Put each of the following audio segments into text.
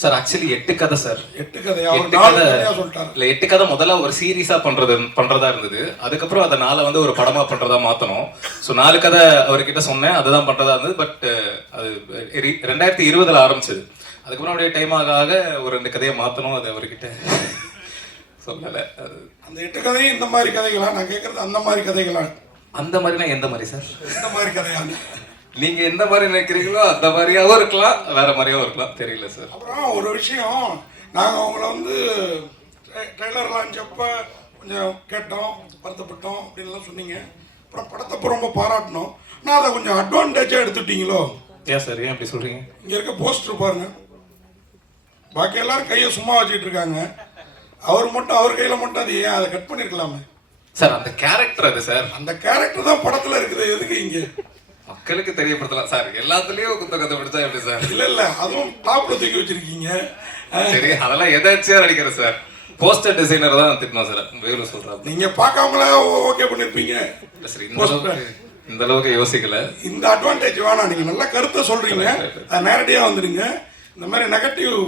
Sir actually 8 கதை sir. 8 கதையா? 8 கதை இல்ல, 8 கதை முதல்ல ஒரு சீரீஸா பண்றதா இருந்தது. அதுக்கப்புறம் அதை 4 வந்து ஒரு படமா பண்றதா மாத்தணும். ஸோ 4 கதை அவர்கிட்ட சொன்னேன், அதுதான் பண்றதா இருந்தது. பட் அது 2020 ஆரம்பிச்சது. அதுக்கப்புறம் அப்படியே டைம் ஆக ஒரு 2 கதையை மாத்தணும். அது அவர்கிட்ட சொல்லலை. அந்த 8 கதையும் இந்த மாதிரி கதைகளா? நான் கேட்கறது அந்த மாதிரி கதைகளா? அந்த மாதிரினா எந்த மாதிரி சார்? இந்த மாதிரி கதையா? நீங்க எந்த மாதிரி நினைக்கிறீங்களோ அந்த மாதிரியாவும் இருக்கலாம், வேற மாதிரியாவும் இருக்கலாம், தெரியல சார். அப்புறம் ஒரு விஷயம், நாங்கள் உங்களை வந்து ட்ரெய்லர் லான்ச் அப்போ கொஞ்சம் கேட்டோம், வருத்தப்பட்டோம் அப்படின்லாம் சொன்னீங்க. அப்புறம் படத்தை ரொம்ப பாராட்டினோம். நான் அதை கொஞ்சம் அட்வான்டேஜாக எடுத்துட்டீங்களோ? ஏன் சார், ஏன் அப்படி சொல்றீங்க? இங்கே இருக்க போஸ்டர் பாருங்க, பாக்கி எல்லாரும் கையை சும்மா வச்சுட்டு இருக்காங்க. அவர் மட்டும், அவர் கையில் மட்டும் அது ஏன் அதை கட் பண்ணியிருக்கலாமே சார்? அந்த கேரக்டர் அது சார். அந்த கேரக்டர் தான் படத்தில் இருக்குது. எதுக்கு இங்கே மக்களுக்கு தெரியப்படுத்தலாம் சார். எல்லாத்துலயும் குத்த கதை பிடிச்சா எப்படி சார்? இல்ல அதுவும் டாப்ல தூக்கி வச்சிருக்கீங்க. சரி, அதெல்லாம் எதாச்சியா நடிக்கிற சார். போஸ்டர் டிசைனர் தான் திட்டணும் சார். வேறு சொல்றாரு, நீங்க பார்க்காமலே ஓகே பண்ணிருப்பீங்க. சரி, இந்த அளவுக்கு யோசிக்கல. இந்த அட்வான்டேஜ் வேணாம். நீங்க நல்ல கருத்தை சொல்றீங்க, நேரடியா வந்துடுங்க. இந்த மாதிரி நெகட்டிவ்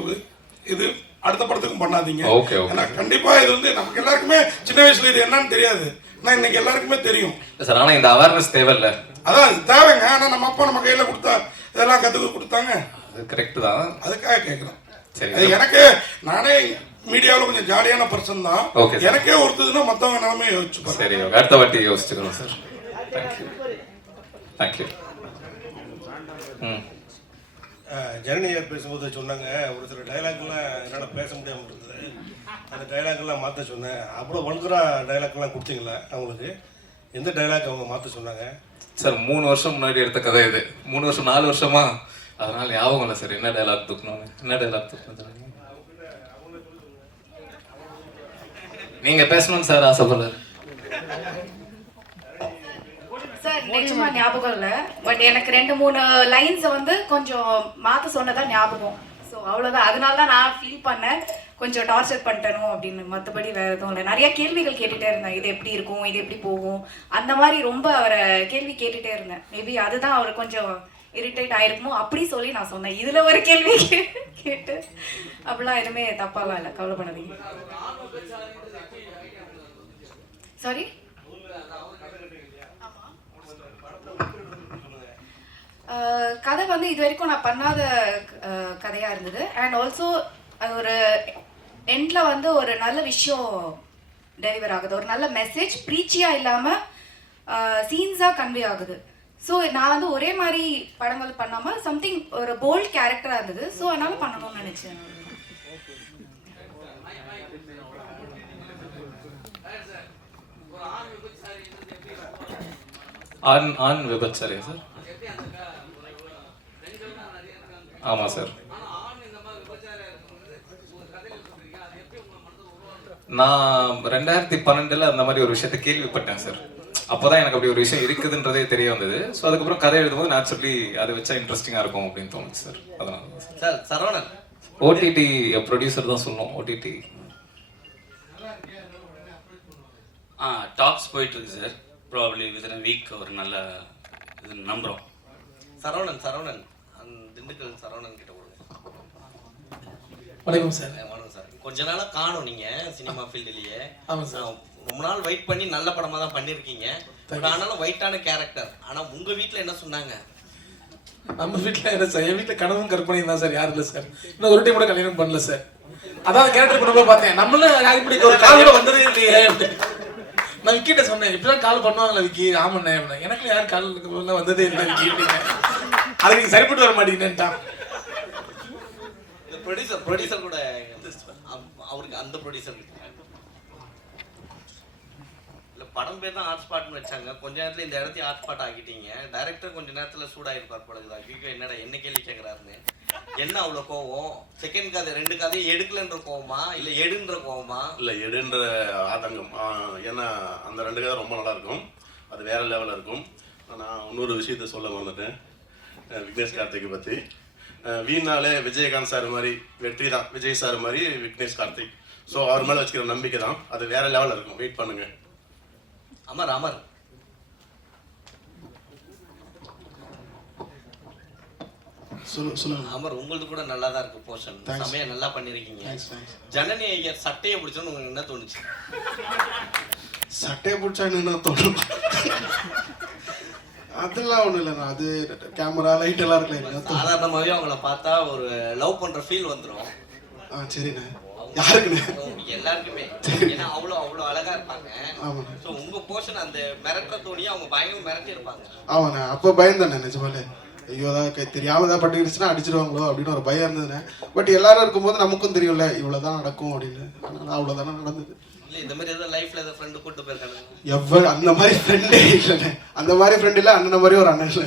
இது அடுத்த படத்துக்கும் பண்ணாதீங்க. ஏன்னா கண்டிப்பா இது வந்து நமக்கு எல்லாருக்குமே சின்ன வயசுல இது என்னன்னு தெரியாது. ஆனா இன்னைக்கு எல்லாருக்குமே தெரியும் சார். ஆனா இந்த அவேர்னஸ் தேவையில்ல. அதான் தேவைங்க. ஆனா நம்ம அப்பா நம்ம கையில கொடுத்தா இதெல்லாம் கத்துக்க கொடுத்தாங்க. அது கரெக்ட் தான். அதுக்காக கேட்கிறேன். சரி, அது எனக்கு, நானே மீடியாவில் கொஞ்சம் ஜாலியான பர்சன் தான். எனக்கே ஒருத்ததுன்னா மற்றவங்க நிலைமையை யோசிச்சு. சரி, அடுத்த வாட்டி யோசிச்சுக்கணும் சார். தேங்க்யூ. ஜனனியார் பேசும்போது சொன்னாங்க, ஒரு சில டைலாக்லாம் என்னால் பேச முடியாமல் இருந்தது. அந்த டைலாக்லாம் மாற்ற சொன்னேன். அவ்வளோ வல்கராக டைலாக்லாம் கொடுத்தீங்களா அவங்களுக்கு? எந்த டைலாக் அவங்க மாற்ற சொன்னாங்க சார்? 3 வருஷம் முன்னாடி எடுத்த கதை இது. 3 வருஷம் 4 வருஷமா, அதனால ஞாபகம் இல்லை சார். என்ன டைலாக் தூக்கணும், என்ன டைலாக் தூக்கணும் நீங்க பேசணும்னு சார் ஆசைப்படுறாரு சார். நிச்சயமா ஞாபகம் இல்லை. பட் எனக்கு 2-3 லைன்ஸ் வந்து கொஞ்சம் மாற்ற சொன்னதான் ஞாபகம். ஸோ அவ்வளோதான். அதனால தான் நான் ஃபீல் பண்ணேன், கொஞ்சம் டார்ச்சர் பண்ணிட்டனும் அப்படின்னு. மற்றபடி வேறு எதுவும் இல்லை. நிறைய கேள்விகள் கேட்டுகிட்டே இருந்தேன். இது எப்படி இருக்கும், இது எப்படி போகும், அந்த மாதிரி ரொம்ப அவரை கேள்வி கேட்டுகிட்டே இருந்தேன். மேபி அதுதான் அவர் கொஞ்சம் இரிட்டேட் ஆயிருக்குமோ அப்படி சொல்லி நான் சொன்னேன். இதில் ஒரு கேள்வி கேட்டு அப்படிலாம் எதுவுமே தப்பாலாம் இல்லை, கவலைப்படாதீங்க. சாரி, கதை வந்து இது வரைக்கும் நான் பண்ணாத கதையாக இருந்தது. அண்ட் ஆல்சோ ஒரு எண்டில் வந்து ஒரு நல்ல விஷயம் டெலிவர் ஆகுது, ஒரு நல்ல மெசேஜ், ப்ரீச்சியாக இல்லாமல் சீன்ஸாக கன்வே ஆகுது. ஸோ நான் வந்து ஒரே மாதிரி படங்கள் பண்ணாமல் சம்திங் ஒரு போல்ட் கேரக்டராக இருந்தது. ஸோ அதனால் பண்ணணும்னு நினச்சேன். ஆண் விபச்சாரியா சார்? ஆமா சார். நான் 2012 அந்த மாதிரி ஒரு விஷயத்தை கேள்விப்பட்டேன் சார். அப்போதான் எனக்கு அப்படி ஒரு விஷயம் இருக்குதுன்றதே தெரிய வந்தது. ஸோ அதுக்கப்புறம் கதை எழுதும்போது நேச்சுரலி அதை வச்சா இன்ட்ரெஸ்டிங்காக இருக்கும் அப்படின்னு தோணுச்சு சார். அதனால தான் சார். சரவணன் ஓடிடி ப்ரொடியூசர் தான் சொல்லணும். ஓடிடி டாக்ஸ் போயிட்டு இருக்கு சார். ப்ராபப்ளி வித்தின் வீக் ஒரு நல்ல இது நம்புகிறோம். சரவணன் திண்டுக்கல் சரவணன் கிட்ட கொடுங்க. வணக்கம் சார். வணக்கம் சார். கொஞ்ச நாளாக காணும் நீங்கள் சினிமா ஃபீல்டுலேயே. ஆமாம் சார். ரொம்ப நாள் வெயிட் பண்ணி நல்ல படமாக தான் பண்ணியிருக்கீங்க. ஆனாலும் வெயிட்டான கேரக்டர். ஆனால் உங்கள் வீட்டில் என்ன சொன்னாங்க? நம்ம வீட்டில் என்ன சார், என் வீட்டில் கனவும் கற்பனையும் தான் சார். யாரும் இல்லை சார். இன்னும் ஒரு டைம் கூட கல்யாணம் பண்ணல சார். அதான் கேரக்டர் பண்ணும்போது பார்த்தேன், நம்மளும் இப்படி ஒரு கால் கூட வந்ததே இல்லையே. நான் விக்கிட்ட சொன்னேன், இப்படிதான் கால் பண்ணுவாங்களா விக்கி? ஆமாண்ணே. எனக்கு யாரும் கால் வந்ததே இல்லை விக்கி. அதுக்கு நீங்க சரிப்பட்டு வர மாட்டீங்கன்னுட்டான். ப்ரொடியூசர் கூட அவருக்கு அந்த ப்ரொடியூசர் இல்லை, படம் பேர் தான் ஹாட் ஸ்பாட்னு வச்சாங்க. கொஞ்ச நேரத்தில் இந்த இடத்தையும் ஹாட் ஸ்பாட் ஆக்கிட்டீங்க. டைரக்டர் கொஞ்ச நேரத்தில் சூடாயிருப்பார் படகுதா. ஐயோ என்னடா என்ன கேள்வி கேட்குறாருன்னு. என்ன அவ்வளோ கோவம்? செகண்ட் கதை 2 கதையும் எடுக்கலன்ற கோவமா இல்லை எடுன்ற கோவமா? இல்லை, எடுன்ற ஆதங்கம். ஏன்னா அந்த 2 கதை ரொம்ப நல்லா இருக்கும், அது வேற லெவலில் இருக்கும். நான் இன்னொரு விஷயத்த சொல்ல வந்துட்டேன் விக்னேஷ் கார்த்திகை பற்றி. வீணாலே விஜயகாந்த் சார் மாதிரி வெற்றி தான், விஜய் சார் மாதிரி விக்னேஷ் கார்த்திக். ஸோ அவர் மேலே வச்சுக்கிற நம்பிக்கை தான், அது வேற லெவலில் இருக்கும். வெயிட் பண்ணுங்க. அமர் சொல்லுங்க. அமர் உங்களது கூட நல்லா தான் இருக்கு போர்ஷன், செமையா நல்லா பண்ணிருக்கீங்க. ஜனனி ஐயர் சட்டையை பிடிச்சோன்னு உங்களுக்கு என்ன தோணுச்சு? சட்டையை பிடிச்சா என்ன தோணும்? அதெல்லாம் ஒன்றும் இல்லைண்ணா, அது கேமரா லைட் எல்லாம் இருக்கலாம். சாதாரணமாகவே அவங்கள பார்த்தா ஒரு லவ் பண்ற ஃபீல் வந்துடும். சரிண்ணே. யாருக்குண்ணே? எல்லாருக்குமே. ஏன்னா அவ்வளோ அழகா இருப்பாங்க. ஆமாண்ணே. ஸோ உங்க போர்ஷன் அந்த மிரட்டுற தோணியை அவங்க பயங்கர மிரட்டி இருப்பாங்க. ஆமாண்ணே, அப்போ பயந்தானே நிஜமாலே. ஐயோ தான் தெரியாம தான் பட்டுக்கிடுச்சுன்னா அடிச்சிருவாங்களோ அப்படின்னு ஒரு பயம் இருந்ததுண்ணே. பட் எல்லாரும் இருக்கும்போது நமக்கும் தெரியும்ல இவ்வளோதான் நடக்கும் அப்படின்னு. அதனால அவ்வளோதானே நடந்தது. இல்லை இந்த மாதிரி ஏதாவது லைஃப்ல ஏதாவது ஃப்ரெண்டு கூட்டு போயிருக்காங்க? எவ்வளோ அந்த மாதிரி ஃப்ரெண்டே இல்லைண்ணே. அந்த மாதிரி ஃப்ரெண்ட் இல்லை, அண்ணன் மாதிரி ஒரு அண்ணன் இல்லை.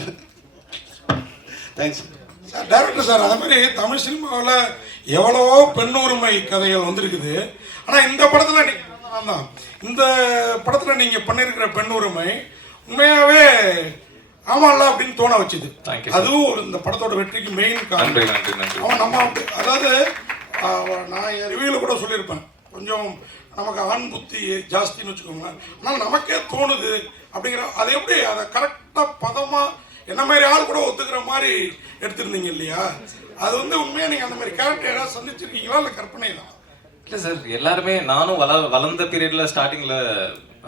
Thanks sir. டேரக்டர் சார், அதே மாதிரி தமிழ் சினிமாவில் எவ்வளவோ பெண் உரிமை கதைகள் வந்திருக்குது. ஆனால் இந்த படத்தில் இந்த படத்தில் நீங்கள் பண்ணியிருக்கிற பெண் உரிமை உண்மையாகவே ஆமாம்ல அப்படின்னு தோண வச்சுது. அதுவும் ஒரு இந்த படத்தோட வெற்றிக்கு மெயின் காரணம். அவன் நம்ம அதாவது நான் என் ரிவ்யூவில் கூட சொல்லியிருப்பேன், கொஞ்சம் நமக்கு ஆண் புத்தி ஜாஸ்தின்னு வச்சுக்கோங்க. ஆனால் நமக்கே தோணுது அப்படிங்கிற அதை எப்படி அதை கரெக்டாக பதமாக என்ன மாதிரி ஆள் கூட ஒத்துக்கிற மாதிரி எடுத்திருந்தீங்க இல்லையா? அது வந்து உண்மையாக நீங்கள் அந்த மாதிரி கேரக்டர் யாராவது சந்திச்சிருக்கீங்களா இல்லை கற்பனை தான்? இல்லை சார், எல்லாருமே நானும் வளர்ந்த பீரியட்ல ஸ்டார்டிங்ல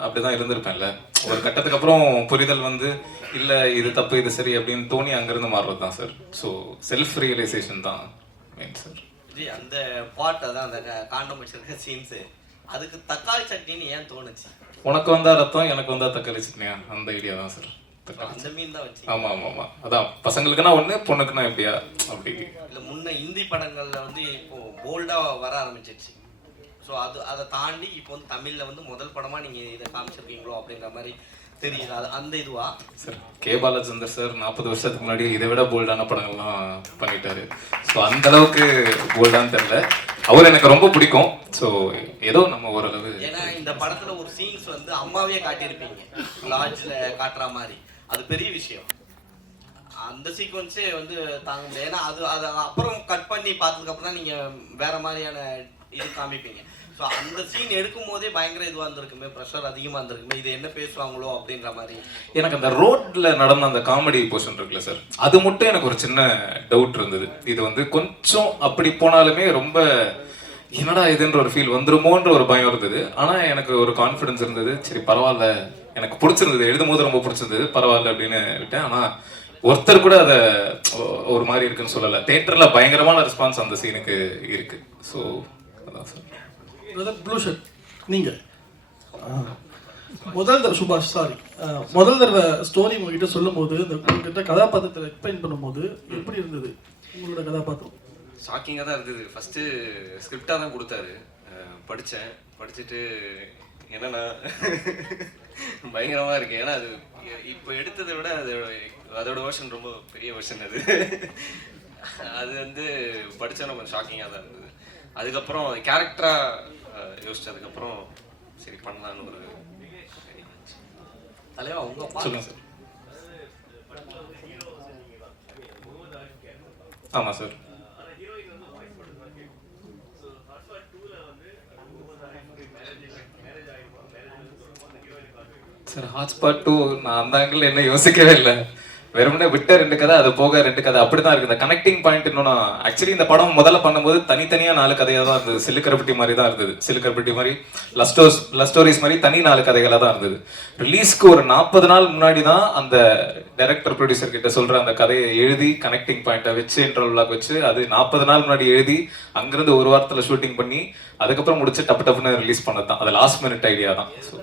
அப்படிதான் இருந்திருப்பேன்ல. ஒரு கட்டத்துக்கு அப்புறம் புரிதல் வந்து இல்ல இது தப்பு இது சரி அப்படின்னு தோணி அங்கிருந்து மாறுறது தான் சார். ஸோ செல்ஃப் ரியலைசேஷன் தான் மெயின் சார். அந்த பாட் அதான் அந்த காண்டம் வச்சிருக்க சீன்ஸ், அதுக்கு தக்காளி சட்னின்னு ஏன் தோணுச்சு? உனக்கு வந்தா ரத்தம் எனக்கு வந்தா தக்காளி சட்னியா, அந்த ஐடியா தான் சார். அந்த மீன் தான் வச்சு. ஆமா ஆமா ஆமா, அதான் பசங்களுக்குன்னா ஒண்ணு பொண்ணுக்குன்னா எப்படியா அப்படி. இல்ல முன்ன இந்தி படங்கள்ல வந்து இப்போ போல்டா வர ஆரம்பிச்சிருச்சு. ஸோ அதை தாண்டி இப்போ வந்து தமிழ்ல வந்து முதல் படமா நீங்க இதை காமிச்சிருக்கீங்களோ அப்படின்ற மாதிரி தெரியுது. அது அந்த இதுவா சார்? கே பாலச்சந்தர் சார் 40 வருஷத்துக்கு முன்னாடி இதை விட போல்டான படங்கள்லாம் பண்ணிட்டாரு. ஸோ அந்த அளவுக்கு போல்டான்னு தெரியல. அவர் எனக்கு ரொம்ப பிடிக்கும். ஸோ ஏதோ நம்ம ஓரளவு. ஏன்னா இந்த படத்துல ஒரு சீன்ஸ் வந்து அம்மாவே காட்டியிருப்பீங்க, லாட்ஜ்ல காட்டுற மாதிரி. அது பெரிய விஷயம். அந்த சீக்வன்ஸே வந்து தாங்க முடியாது. ஏன்னா அது அப்புறம் கட் பண்ணி பார்த்ததுக்கு அப்புறம் தான் நீங்க வேற மாதிரியான இது காமிப்பீங்க. ஸோ அந்த சீன் எடுக்கும் போதே பயங்கர இதுவாக இருந்திருக்குமே, ப்ரெஷர் அதிகமாக இருந்திருக்குமே, இது என்ன பேசுவாங்களோ அப்படின்ற மாதிரி. எனக்கு அந்த ரோட்ல நடந்த அந்த காமெடி போர்ஷன் இருக்குல்ல சார், அது மட்டும் எனக்கு ஒரு சின்ன டவுட் இருந்தது. இது வந்து கொஞ்சம் அப்படி போனாலுமே ரொம்ப என்னடா இதுன்ற ஒரு ஃபீல் வந்துருமோன்ற ஒரு பயம் இருந்தது. ஆனால் எனக்கு ஒரு கான்ஃபிடன்ஸ் இருந்தது. சரி பரவாயில்ல, எனக்கு பிடிச்சிருந்தது, எழுதும் போது ரொம்ப பிடிச்சிருந்தது, பரவாயில்ல அப்படின்னு விட்டேன். ஆனால் ஒருத்தர் கூட அதை ஒரு மாதிரி இருக்குன்னு சொல்லலை. தியேட்டர்ல பயங்கரமான ரெஸ்பான்ஸ் அந்த சீனுக்கு இருக்கு. ஸோ அதான் சார். ப்ளூ ஷர்ட் நீங்கள் முதல் தடவை சுபாஷ் முதல் தடவை ஸ்டோரி உங்ககிட்ட சொல்லும் போது இந்த உங்ககிட்ட கதாபாத்திரத்தை எக்ஸ்பிளைன் பண்ணும்போது எப்படி இருந்தது உங்களோட கதாபாத்திரம்? ஷாக்கிங்காக தான் இருந்தது. ஃபஸ்ட்டு ஸ்கிரிப்டாக தான் கொடுத்தாரு, படிச்சுட்டு என்னன்னா பயங்கரமாக இருக்கு. ஏன்னா அது இப்போ எடுத்ததை விட அதோட வெர்ஷன் ரொம்ப பெரிய வெர்ஷன். அது வந்து படித்தா நம்ம ஷாக்கிங்காக தான் இருந்தது. அதுக்கப்புறம் கேரக்டராக யோசிச்சதுக்கப்புறம் சரி பண்ணலான்னு ஒரு தலைவா உங்க சொல்லுங்க சார். ஆமா சார். சார் ஹாட்ஸ்பாட் 2 நான் அந்த ஆங்கிள் என்ன யோசிக்கவே இல்லை. வெறுமனே விட்ட 2 கதை, அது போக 2 கதை அப்படிதான் இருக்கு. இந்த கனெக்டிங் பாயிண்ட் இன்னும் ஆக்சுவலி இந்த படம் முதல்ல பண்ணும்போது தனித்தனியா 4 கதையா தான் இருந்தது. சிலுக்கரப்பட்டி மாதிரி தான் இருந்தது. சிலுக்கரப்பட்டி மாதிரி லவ் ஸ்டோரிஸ் மாதிரி தனி 4 கதைகளா தான் இருந்தது. ரிலீஸ்க்கு ஒரு 40 நாள் முன்னாடி தான் அந்த டைரக்டர் ப்ரொடியூசர் கிட்ட சொல்ற அந்த கதையை எழுதி கனெக்டிங் பாயிண்டை வச்சு இன்டர்வலாக வச்சு அது 40 நாள் முன்னாடி எழுதி அங்கிருந்து ஒரு வாரத்துல ஷூட்டிங் பண்ணி அதுக்கப்புறம் முடிச்சு டப்புன்னு ரிலீஸ் பண்ணது தான். அது லாஸ்ட் மினிட் ஐடியா தான். ஸோ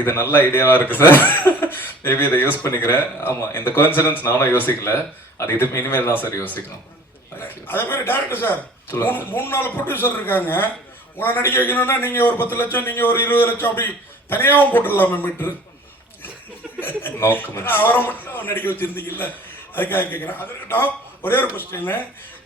இது நல்ல ஐடியாவா இருக்கு சார். மேபி இதை யூஸ் பண்ணிக்கிறேன். ஆமா, இந்த கோஇன்சிடென்ஸ் நானும் யோசிக்கல. அது இது இனிமேல் தான் சார் யோசிக்கணும். அதே மாதிரி டேரக்டர் சார் 3-4 ப்ரொடியூசர் இருக்காங்க. உங்களை நடிக்க வைக்கணும்னா நீங்க ஒரு 10 லட்சம், நீங்க ஒரு 20 லட்சம் அப்படி தனியாகவும் போட்டுடலாமே மீட்ரு. அவரை மட்டும் நடிக்க வச்சிருந்தீங்கல்ல, அதுக்காக கேட்குறேன். அது இருக்கட்டும். ஒரே ஒரு கொஸ்டின்,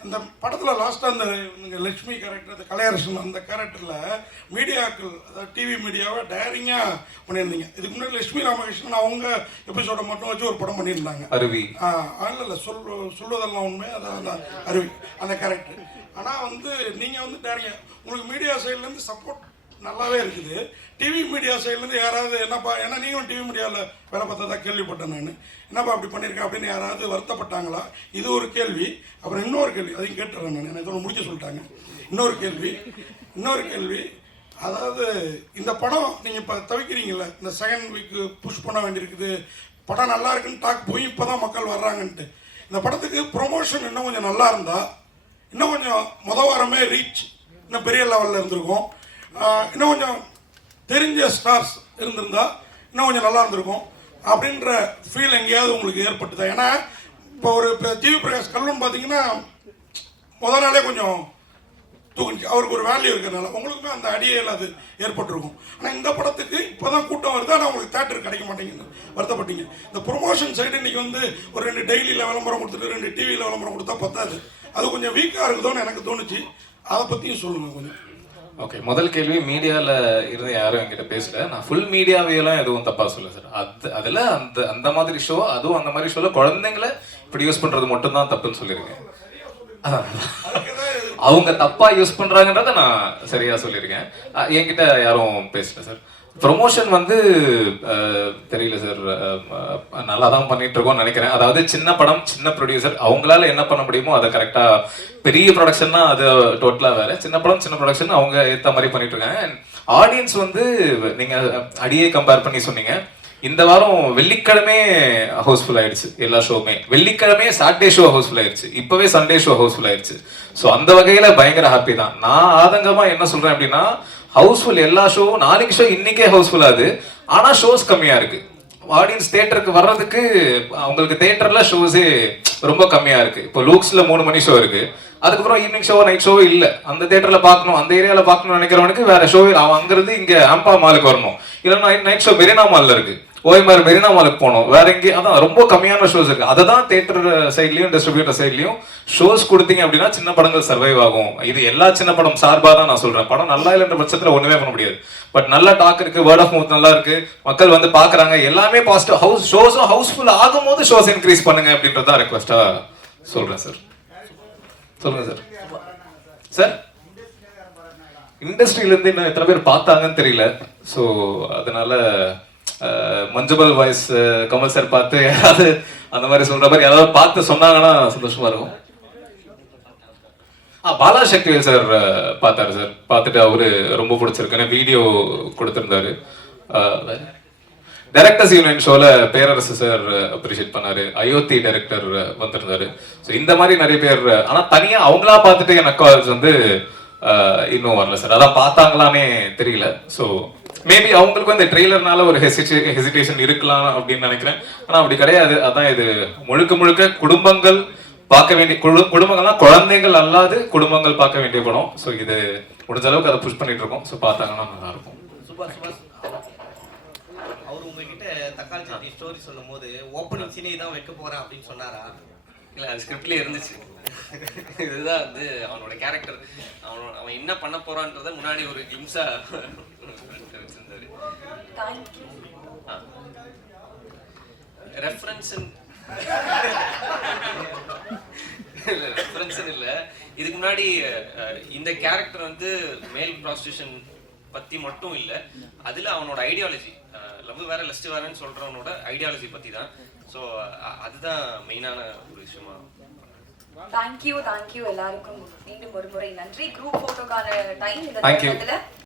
அந்த படத்தில் லாஸ்ட்டாக அந்த லட்சுமி கேரக்டர், அந்த கலையரசன் அந்த கேரக்டரில் மீடியாக்கள், அதாவது டிவி மீடியாவை டேரிங்காக பண்ணியிருந்தீங்க. இதுக்கு முன்னாடி லட்சுமி ராமகிருஷ்ணன் அவங்க எபிசோடை மட்டும் வச்சு ஒரு படம் பண்ணியிருந்தாங்க, அருவி. இல்லை சொல்வதெல்லாம் உண்மை, அதான் அந்த அருவி அந்த கேரக்டர். ஆனால் வந்து நீங்கள் வந்து டேரிங்க உங்களுக்கு மீடியா சைட்லேருந்து சப்போர்ட் நல்லாவே இருக்குது. டிவி மீடியா சைட்லேருந்து யாராவது என்னப்பா, ஏன்னா நீங்களும் டிவி மீடியாவில் வேலை பார்த்ததா கேள்விப்பட்டேன் நான், என்னப்பா அப்படி பண்ணியிருக்கேன் அப்படின்னு யாராவது வருத்தப்பட்டாங்களா? இது ஒரு கேள்வி. அப்புறம் இன்னொரு கேள்வி, அதையும் கேட்டுறேன் நான், இதோட முடிக்க சொல்லிட்டாங்க. இன்னொரு கேள்வி, அதாவது இந்த படம் நீங்கள் இப்போ தவிக்கிறீங்கள, இந்த செகண்ட் வீக்கு புஷ் பண்ண வேண்டியிருக்குது, படம் நல்லா இருக்குன்னு டாக் போய் இப்போ தான் மக்கள் வர்றாங்கன்ட்டு. இந்த படத்துக்கு ப்ரொமோஷன் இன்னும் கொஞ்சம் நல்லா இருந்தால், இன்னும் கொஞ்சம் வாரமே ரீச் இன்னும் பெரிய லெவலில் இருந்திருக்கும். இன்னும் கொஞ்சம் தெரிஞ்ச ஸ்டார்ஸ் இருந்திருந்தா இன்னும் கொஞ்சம் நல்லா இருந்திருக்கும் அப்படின்ற ஃபீல் எங்கேயாவது உங்களுக்கு ஏற்பட்டுதா? ஏன்னா இப்போ ஜிவி பிரகாஷ் கல்லுன்னு பார்த்தீங்கன்னா முதல் நாளே கொஞ்சம் தூக்குச்சு, அவருக்கு ஒரு வேல்யூ இருக்கிறதுனால உங்களுக்குமே அந்த அடியில் அது ஏற்பட்டிருக்கும். ஆனால் இந்த படத்துக்கு இப்போ தான் கூட்டம் வருது, ஆனால் உங்களுக்கு தேட்டர் கிடைக்க மாட்டேங்குது, வருத்தப்பட்டீங்க. இந்த ப்ரொமோஷன் சைடு இன்றைக்கி வந்து ஒரு 2 டெய்லியில் விளம்பரம் கொடுத்துட்டு 2 டிவியில் விளம்பரம் கொடுத்தா பத்தாது, அது கொஞ்சம் வீக்காக இருக்குதோன்னு எனக்கு தோணுச்சு. அதை பற்றியும் சொல்லுங்கள் கொஞ்சம். ஓகே, முதல் கேள்வி, மீடியாவில் இருந்து யாரும் என்கிட்ட பேசல. நான் ஃபுல் மீடியாவையெல்லாம் எதுவும் தப்பாக சொல்ல சார். அதில் அந்த மாதிரி ஷோ, அதுவும் அந்த மாதிரி ஷோவில் குழந்தைங்களை இப்படி யூஸ் பண்ணுறது மட்டும்தான் தப்புன்னு சொல்லியிருக்கேன். அவங்க தப்பா யூஸ் பண்றாங்கன்றத நான் சரியா சொல்லியிருக்கேன். என்கிட்ட யாரும் பேசல சார். ப்ரொமோஷன் வந்து தெரியல சார், நல்லா தான் பண்ணிட்டு இருக்கோம்னு நினைக்கிறேன். அதாவது சின்ன படம், சின்ன ப்ரொடியூசர், அவங்களால என்ன பண்ண முடியுமோ அதை கரெக்டா, பெரிய ப்ரொடக்ஷன்னா அது டோட்டலா வேற, சின்ன படம் சின்ன ப்ரொடக்ஷன் அவங்க ஏற்ற மாதிரி பண்ணிட்டு இருக்காங்க. ஆடியன்ஸ் வந்து நீங்க அடியே கம்பேர் பண்ணி சொன்னீங்க, இந்த வாரம் வெள்ளிக்கிழமை ஹவுஸ்ஃபுல் ஆயிடுச்சு எல்லா ஷோவுமே. வெள்ளிக்கிழமை சாட்டர்டே ஷோ ஹவுஸ்ஃபுல் ஆயிடுச்சு, இப்பவே சண்டே ஷோ ஹவுஸ்ஃபுல் ஆயிடுச்சு. ஸோ அந்த வகையில பயங்கர ஹாப்பி தான். நான் ஆதங்கமா என்ன சொல்றேன் அப்படின்னா, ஹவுஸ்ஃபுல் எல்லா ஷோவும், நாளைக்கு ஷோ இன்னைக்கே ஹவுஸ்ஃபுல் ஆகுது, ஆனா ஷோஸ் கம்மியா இருக்கு. ஆடியன்ஸ் தியேட்டருக்கு வர்றதுக்கு அவங்களுக்கு தியேட்டர்ல ஷோஸே ரொம்ப கம்மியா இருக்கு. இப்போ லூக்ஸ்ல 3 மணி ஷோ இருக்கு, அதுக்கப்புறம் ஈவினிங் ஷோ நைட் ஷோ இல்ல. அந்த தியேட்டர்ல பார்க்கணும், அந்த ஏரியால பார்க்கணும்னு நினைக்கிறவனுக்கு வேற ஷோ, அவன் அங்கிருந்து இங்க ஆம்பா மாலுக்கு வரணும், இல்லைன்னா நைட் ஷோ மெரினா மால்ல இருக்கு, ஓய்மார் மெரினா மாலுக்கு போகணும், வேற எங்கே, அதான் ரொம்ப கம்மியான ஷோஸ் இருக்கு. அதை தான் தியேட்டர் சைட்லயும் டிஸ்ட்ரிபியூட்டர் சைட்லயும் ஷோஸ் கொடுத்தீங்க அப்படின்னா சின்ன படங்கள் சர்வைவ் ஆகும். இது எல்லா சின்ன படம் சார்பாக தான் நான் சொல்றேன். படம் நல்லா இல்லைன்ற பட்சத்தில் ஒண்ணுமே பண்ண முடியாது. பட் நல்ல டாக் இருக்கு, வேர்ட் ஆஃப் மவுத் நல்லா இருக்கு, மக்கள் வந்து பாக்குறாங்க, எல்லாமே பாசிட்டிவ். ஷோஸும் ஹவுஸ்ஃபுல் ஆகும் போது ஷோஸ் இன்க்ரீஸ் பண்ணுங்க அப்படின்றத ரெக்வஸ்டா சொல்றேன் சார். சொல்லுங்க சார். சார், இண்டஸ்ட்ரியில இருந்து இன்னும் எத்தனை பேர் பார்த்தாங்கன்னு தெரியல. ஸோ அதனால மஞ்சள் வாய்ஸ் கமல் சார் பார்த்து யாராவது அந்த மாதிரி சொல்ற மாதிரி யாராவது பார்த்து சொன்னாங்கன்னா சந்தோஷமா இருக்கும். பாலா சக்திவேல் சார் பார்த்தாரு சார். பார்த்துட்டு அவரு ரொம்ப பிடிச்சிருக்குன்னு வீடியோ கொடுத்திருந்தாரு. டைரக்டர்ஸ் யூனியன் ஷோல பேரரசு சார் அப்ரிஷியேட் பண்ணாரு. அயோத்தி டைரக்டர் வந்திருந்தாரு. ஸோ இந்த மாதிரி நிறைய பேர், ஆனா தனியா அவங்களா பார்த்துட்டு எனக்கு வந்து இன்னும் வரல சார். அதான் பார்த்தாங்களானே தெரியல. ஸோ மேபி அவங்களுக்கு வந்து ட்ரெய்லர்னால ஒரு ஹெசிடேஷன் இருக்கலாம் அப்படின்னு நினைக்கிறேன். ஆனா அப்படி கிடையாது. அதான் இது முழுக்க முழுக்க குடும்பங்கள் பார்க்க வேண்டிய, குடும்பங்கள்லாம் குழந்தைகள் அல்லாது குடும்பங்கள் பார்க்க வேண்டிய படம். ஸோ இது முடிஞ்ச அளவுக்கு அதை புஷ் பண்ணிட்டு இருக்கோம். ஸோ பார்த்தாங்கன்னா நல்லா இருக்கும். அவர் உங்ககிட்ட தக்காளி சட்னி ஸ்டோரி சொல்லும் போது ஓப்பனிங் சீனே தான் வைக்க போறேன் அப்படின்னு சொன்னாரா? இல்லை, அது ஸ்கிரிப்ட்லேயே இருந்துச்சு. இதுதான் வந்து அவனோட கேரக்டர். அவன் என்ன பண்ண போறான்றத முன்னாடி ஒரு கிளிம்ஸா வச்சிருந்தாரு. ரெஃபரன்ஸ் இல்லை, இதுக்கு முன்னாடி இந்த கேரக்டர் வந்து மேல் ப்ராஸ்டியூஷன் பத்தி மட்டும் இல்ல, அதுல அவனோட ஐடியாலஜி, லவ் வேற லஸ்ட் வேறன்னு சொல்றவனோட ஐடியாலஜி பத்தி தான். ஸோ அதுதான் மெயினான ஒரு விஷயமா. தேங்க்யூ எல்லாருக்கும் மீண்டும் ஒரு முறை நன்றி. குரூப் போட்டோக்கான டைம் இந்த